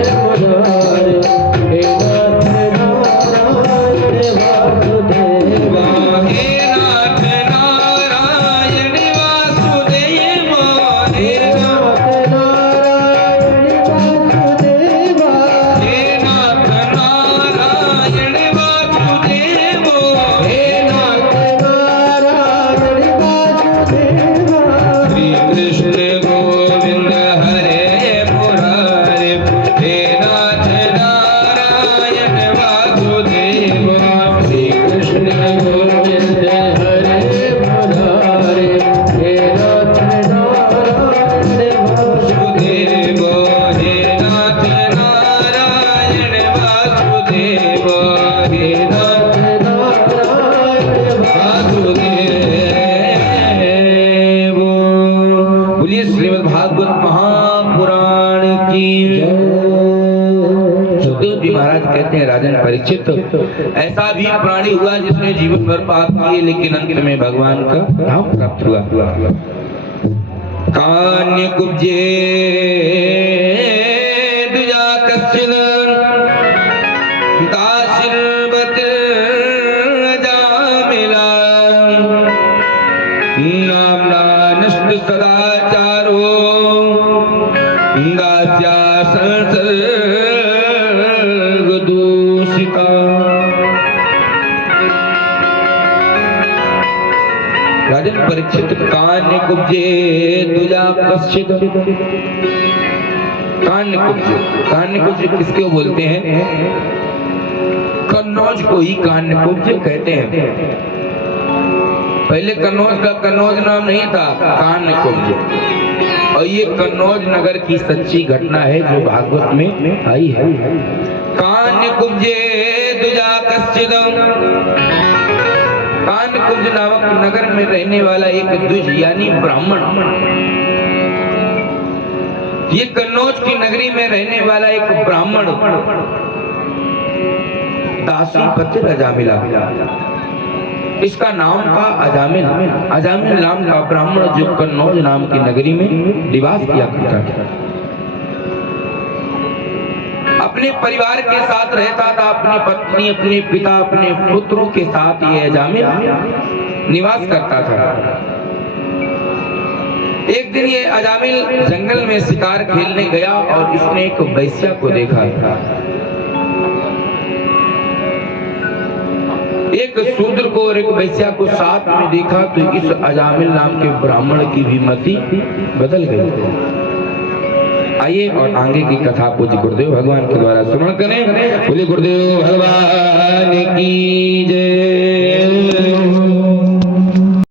सुखदेव जी महाराज कहते हैं राजन परीक्षित, ऐसा भी प्राणी हुआ जिसने जीवन भर पाप किए लेकिन अंत में भगवान का नाम प्राप्त हुआ। कान्य कुब्जे दुजा कश्चिन दासिर्वत अजामिला नाम्ना नष्ट सदाचारो दास्या संसर्ग दूषिता। राजन परीक्षित कान्य कुब्जे दुजा कश्चित। कान्य कुब्ज किसको बोलते हैं? कन्नौज को ही कान्य कुब्ज कहते हैं। पहले कन्नौज का कन्नौज नाम नहीं था, कान्य कुब्ज। और ये कन्नौज नगर की सच्ची घटना है जो भागवत में आई है। कान्य कुब्जे दुजा कश्चित। कान्य कुब्ज नामक नगर में रहने वाला एक द्विज यानी ब्राह्मण, ये कन्नौज की नगरी में रहने वाला एक ब्राह्मण दासी पति अजामिला, इसका नाम था अजामिल। अजामिल नाम का ब्राह्मण जो कन्नौज नाम की नगरी में निवास किया करता था, अपने परिवार के साथ रहता था, अपनी पत्नी, अपने पिता, अपने पुत्रों के साथ ये अजामिल निवास करता था। एक दिन ये अजामिल जंगल में शिकार खेलने गया और इसने एक वैश्या को देखा। एक शूद्र को और एक वैश्या को साथ में देखा तो इस अजामिल नाम के ब्राह्मण की भी मति बदल गई। आइए और आगे की कथा पूज्य गुरुदेव भगवान के द्वारा श्रवण करें। बोले गुरुदेव भगवान की जय।